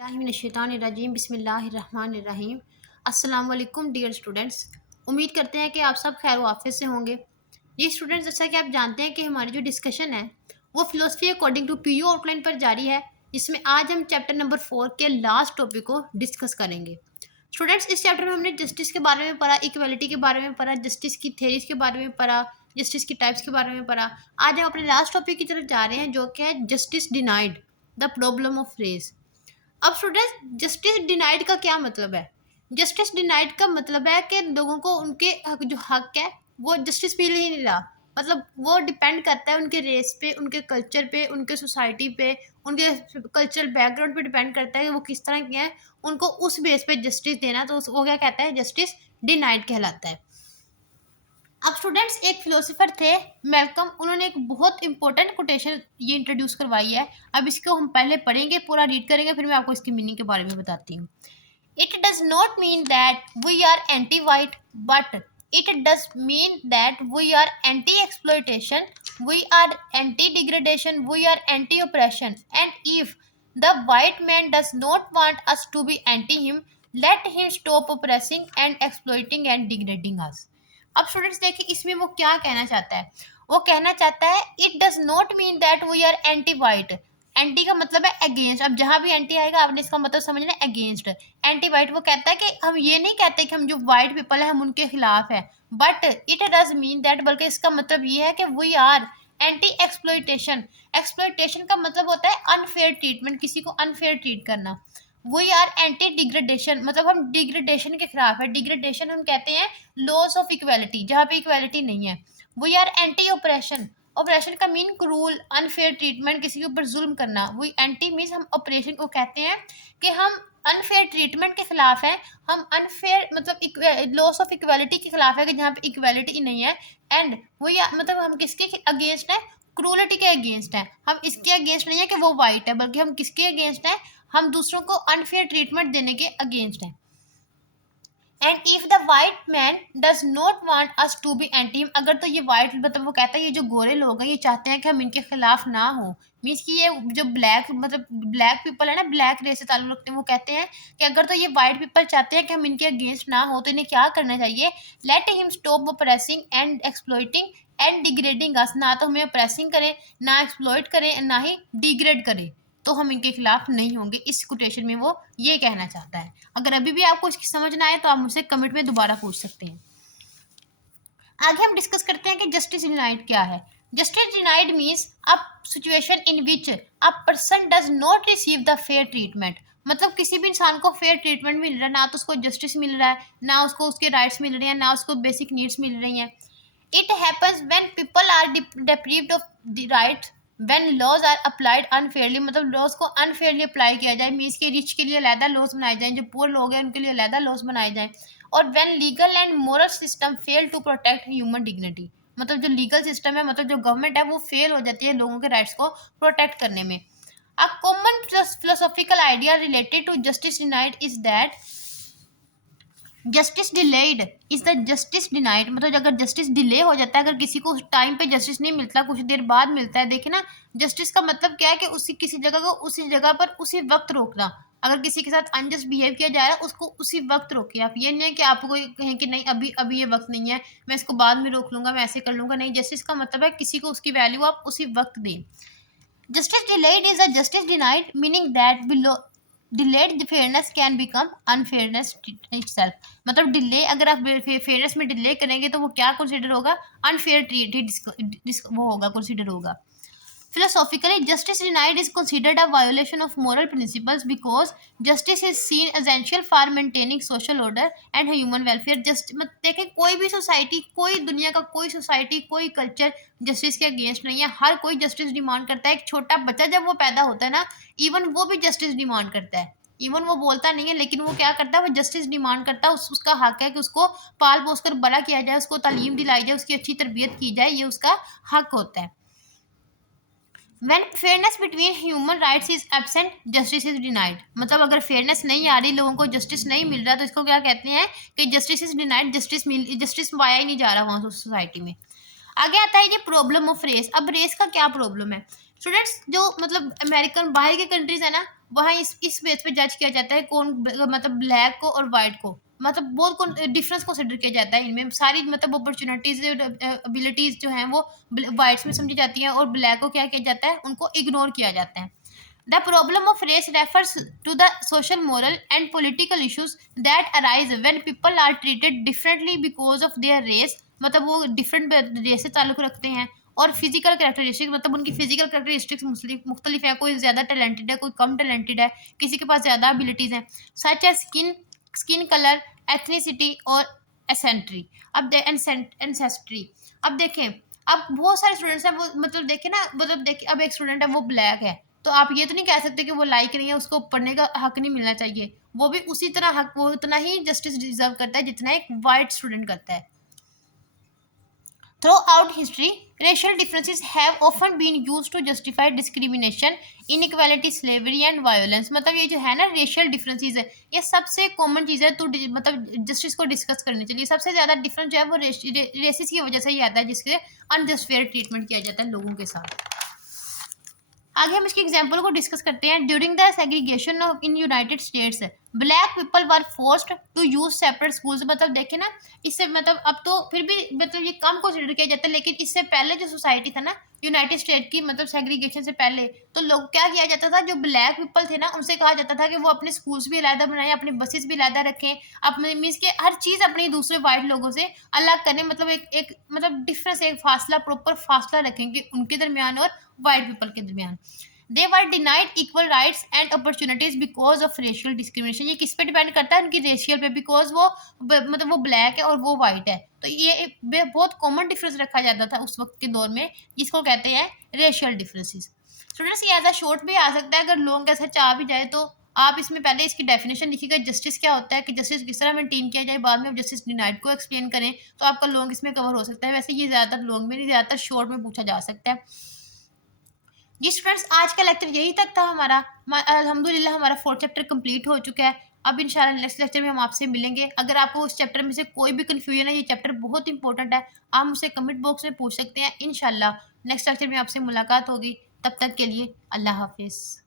बिस्मिल्लाहिर्रहमानिर्रहीम बिस्मिल्लाहिर्रहमानिर्रहीम। अस्सलाम वालेकुम डियर स्टूडेंट्स। उम्मीद करते हैं कि आप सब खैर वाफिस से होंगे। जी स्टूडेंट्स, जैसा कि आप जानते हैं कि हमारी जो डिस्कशन है वो philosophy according to PU outline पर जारी है, जिसमें आज हम चैप्टर नंबर 4 के लास्ट टॉपिक को डिस्कस करेंगे। स्टूडेंट्स, इस चैप्टर में हमने जस्टिस के बारे में पढ़ा, इक्वलिटी के बारे में पढ़ा, जस्टिस की थेरीज के बारे में पढ़ा, जस्टिस की टाइप्स के बारे में पढ़ा। आज हम अपने लास्ट टॉपिक की तरफ जा रहे हैं, जो कि है justice denied, the problem of race. अब स्टूडेंट्स, जस्टिस डिनाइड का क्या मतलब है? जस्टिस डिनाइड का मतलब है कि लोगों को उनके जो हक है वो जस्टिस मिल ही नहीं रहा। मतलब वो डिपेंड करता है उनके रेस पे, उनके कल्चर पे, उनके सोसाइटी पे, उनके कल्चरल बैकग्राउंड पे डिपेंड करता है कि वो किस तरह के हैं। उनको उस बेस पे जस्टिस देना, तो वो क्या कहता है? जस्टिस डिनाइड कहलाता है। अब स्टूडेंट्स, एक फिलोसोफर थे मेलकम, उन्होंने एक बहुत इंपॉर्टेंट कोटेशन ये इंट्रोड्यूस करवाई है। अब इसको हम पहले पढ़ेंगे, पूरा रीड करेंगे, फिर मैं आपको इसकी मीनिंग के बारे में बताती हूँ। It does not mean that we are anti white, but it does mean that we are anti exploitation, we are anti degradation, we are anti oppression, and if the white man does not want us to be anti him, let him stop oppressing and exploiting and degrading us. अब students देखिए, इसमें वो क्या कहना चाहता है। वो कहना चाहता है it does not mean that we are anti white. Anti का मतलब है अगेंस्ट। अब जहां भी एंटी आएगा आपने इसका मतलब समझना है अगेंस्ट। एंटी वाइट वो कहता है कि हम ये नहीं कहते कि हम जो वाइट पीपल है हम उनके खिलाफ है, but it does mean that, बल्कि इसका मतलब ये है कि we are anti exploitation. Exploitation का मतलब होता है अनफेयर ट्रीटमेंट, किसी को अनफेयर ट्रीट करना। वी आर एंटी डिग्रेडेशन, मतलब हम डिग्रेडेशन के खिलाफ है। डिग्रेडेशन हम कहते हैं लॉस ऑफ इक्वालिटी, जहाँ पे इक्वालिटी नहीं है। We are anti operation. Operation का मीन क्रूल अनफेयर ट्रीटमेंट, किसी के ऊपर जुल्म करना। वी एंटी मीन्स हम ऑपरेशन को कहते हैं कि हम अनफेयर ट्रीटमेंट के खिलाफ है। हम अनफेयर मतलब लॉस ऑफ इक्वालिटी के खिलाफ है, कि जहाँ पे इक्वालिटी नहीं है। एंड वी मतलब हम किसके अगेंस्ट है? क्रूलिटी के अगेंस्ट है। हम इसके अगेंस्ट नहीं है कि वो वाइट है, बल्कि हम किसके अगेंस्ट है? हम दूसरों को अनफेयर ट्रीटमेंट देने के अगेंस्ट हैं। And if the white man does not want us to be anti him, अगर तो ये वाइट मतलब वो कहता है ये जो गोरे लोग हैं ये चाहते हैं कि हम इनके खिलाफ ना हो। मीन्स कि ये जो ब्लैक मतलब ब्लैक पीपल है ना, ब्लैक रेस से ताल्लुक रखते हैं, वो कहते हैं कि अगर तो ये वाइट पीपल चाहते हैं कि हम इनके अगेंस्ट ना हो, तो इन्हें क्या करना चाहिए? Let him stop oppressing and exploiting and degrading us. ना तो हमें ऑपरेसिंग करें, ना एक्सप्लॉइट करें, ना ही डिग्रेड करें, तो हम इनके खिलाफ नहीं होंगे। इस कोटेशन में वो ये कहना चाहता है। अगर अभी भी आपको इसकी समझ ना आए तो आप मुझसे कमेंट में दोबारा पूछ सकते हैं। आगे हम डिस्कस करते हैं कि जस्टिस डिनाइड क्या है। Justice denied means a situation in which a person does not receive the fair treatment. मतलब किसी भी इंसान को फेयर ट्रीटमेंट मिल रहा है, ना तो उसको जस्टिस मिल रहा है, ना उसको उसके राइट्स मिल रहे हैं, ना उसको बेसिक नीड्स मिल रही हैं। It happens when people are deprived of the rights, when laws are applied unfairly, मतलब लॉज को अनफेयरली अप्लाई किया जाए। मीन्स के रिच के लिए अलहदा लॉज बनाए जाएं, जो पुअर लोग हैं उनके लिए अलहदा लॉज बनाए जाएं। और when legal and moral system fail to protect human dignity, मतलब जो लीगल सिस्टम है, मतलब जो गवर्नमेंट है, वो फेल हो जाती है लोगों के राइट्स को प्रोटेक्ट करने में। A common philosophical idea related to justice denied is that justice delayed is the justice denied. मतलब अगर जस्टिस डिले हो जाता है, अगर किसी को टाइम पे जस्टिस नहीं मिलता, कुछ देर बाद मिलता है। देखिए ना, जस्टिस का मतलब क्या है कि उसी किसी जगह को उसी जगह पर उसी वक्त रोकना। अगर किसी के साथ अनजस्ट बिहेव किया जा रहा है, उसको उसी वक्त रोकिए। आप ये नहीं है कि आपको कहें कि नहीं अभी अभी ये वक्त नहीं है, मैं इसको बाद में रोक लूंगा, मैं ऐसे कर लूंगा। नहीं, जस्टिस का मतलब है किसी को उसकी वैल्यू आप उसी वक्त दें। Justice delayed is a justice denied, meaning that below delayed the fairness can become unfairness itself। मतलब डिले, अगर आप फेयरनेस में डिले करेंगे तो वो क्या कंसिडर होगा? अनफेयर ट्रीट वो होगा, कंसिडर होगा। Philosophically, justice denied is considered a violation of moral principles because justice is seen essential for maintaining social order and human welfare। Just मत देखें, कोई भी सोसाइटी, कोई दुनिया का कोई सोसाइटी, कोई कल्चर जस्टिस के अगेंस्ट नहीं है। हर कोई जस्टिस डिमांड करता है। एक छोटा बच्चा जब वो पैदा होता है ना, इवन वो भी जस्टिस डिमांड करता है। इवन वो बोलता नहीं है, लेकिन वो क्या करता है? वो जस्टिस डिमांड करता है। उसका हक है कि उसको पाल पोस कर बड़ा किया जाए, उसको तालीम दिलाई जाए, उसकी अच्छी तरबियत की जाए, ये उसका हक होता है। When fairness between human rights is absent, justice is denied। मतलब अगर फेयरनेस नहीं आ रही, लोगों को जस्टिस नहीं मिल रहा, तो इसको क्या कहते हैं? कि जस्टिस इज डिनाइड। जस्टिस पाया ही नहीं जा रहा वहाँ सोसाइटी में। आगे आता है ये प्रॉब्लम ऑफ रेस। अब रेस का क्या प्रॉब्लम है? स्टूडेंट्स, जो मतलब अमेरिकन बाहर के कंट्रीज है ना, वहाँ इस बेस पे जज किया जाता है कौन मतलब ब्लैक को और वाइट को, मतलब बहुत कौन डिफरेंस कंसिडर किया जाता है इनमें। सारी मतलब अपॉर्चुनिटीज एबिलिटीज जो हैं वो वाइट्स में समझी जाती हैं और ब्लैक को क्या किया जाता है, उनको इग्नोर किया जाता है। The problem of race refers to the social, moral, and political issues that arise when people are treated differently because of their race, मतलब वो डिफरेंट रेस से ताल्लुक रखते हैं, और फिजिकल कैरेक्टरिस्टिक्स मतलब उनकी फिजिकल कैरेक्टरिस्टिक्स मुख्तलिफ है, कोई ज़्यादा टैलेंटेड है, कोई कम टैलेंटेड है, किसी के पास ज़्यादा एबिलिटीज़ हैं, such as skin colour, ethnicity और एसेंट्री। अब एंसेस्ट्री। अब देखें, अब बहुत सारे स्टूडेंट्स हैं वो मतलब देखें ना, मतलब देखिए अब एक स्टूडेंट है वो ब्लैक है, तो आप ये तो नहीं कह सकते कि वो लाइक नहीं है, उसको पढ़ने का हक नहीं मिलना चाहिए। वो भी उसी तरह हक, वो उतना ही जस्टिस डिजर्व करता है जितना एक वाइट स्टूडेंट करता है। Throughout history, racial differences have often been used to justify discrimination, inequality, slavery and violence। मतलब ये जो है ना रेशियल डिफरेंसेस है, ये सबसे कॉमन चीज़ है तो मतलब जस्टिस को डिस्कस करनी चाहिए। सबसे ज़्यादा डिफरेंस जो है वो रेसिस की वजह से ही आता है, जिसके अनजस्ट फेयर ट्रीटमेंट किया जाता है लोगों के साथ। आगे हम इसके एग्जाम्पल को डिस्कस करते हैं। During the segregation of in United States, black people were forced to use separate schools. मतलब देखे ना, इससे मतलब अब तो फिर भी मतलब ये कम कंसिडर किया जाता है, लेकिन इससे पहले जो सोसाइटी था ना यूनाइटेड स्टेट की, मतलब सेग्रीगेशन से पहले, तो लोग क्या किया जाता था, जो ब्लैक पीपल थे ना उनसे कहा जाता था कि वो अपने स्कूल्स भी अलहदा बनाएं, अपने बसेस भी अलहदा रखें, अपने मीन्स के हर चीज़ अपनी दूसरे वाइट लोगों से अलग करें, मतलब एक मतलब डिफरेंस, एक फासला, प्रॉपर फासला रखेंगे उनके दरमियान और वाइट पीपल के दरमियान। They were denied equal rights and opportunities because of racial discrimination. ये किस पे डिपेंड करता है, उनकी रेशियल पे, बिकॉज वो मतलब वो ब्लैक है और वो वाइट है, तो ये बहुत कॉमन डिफरेंस रखा जाता था उस वक्त के दौर में, जिसको कहते हैं रेशियल डिफरेंसेस। स्टूडेंट्स ये एज अ शॉर्ट भी आ सकता है, अगर लॉन्ग ऐसा चाह भी जाए तो आप इसमें पहले इसकी डेफिनेशन लिखिएगा, जस्टिस क्या होता है, कि जस्टिस किस तरह मेंटेन किया जाए, बाद में आप जस्टिस डिनाइड को एक्सप्लेन करें तो आपका लॉन्ग इसमें कवर हो सकता है। वैसे ये ज़्यादातर लॉन्ग में नहीं, ज़्यादातर शॉर्ट में पूछा जा सकता है। जी स्टूडेंट्स, आज का लेक्चर यही तक था हमारा। अल्हम्दुलिल्लाह हमारा 4th चैप्टर कंप्लीट हो चुका है। अब इंशाल्लाह नेक्स्ट लेक्चर में हम आपसे मिलेंगे। अगर आपको इस चैप्टर में से कोई भी कन्फ्यूजन है, ये चैप्टर बहुत इंपॉर्टेंट है, आप मुझसे कमेंट बॉक्स में पूछ सकते हैं। इंशाल्लाह नेक्स्ट लेक्चर में आपसे मुलाकात होगी। तब तक के लिए अल्लाह हाफिज़।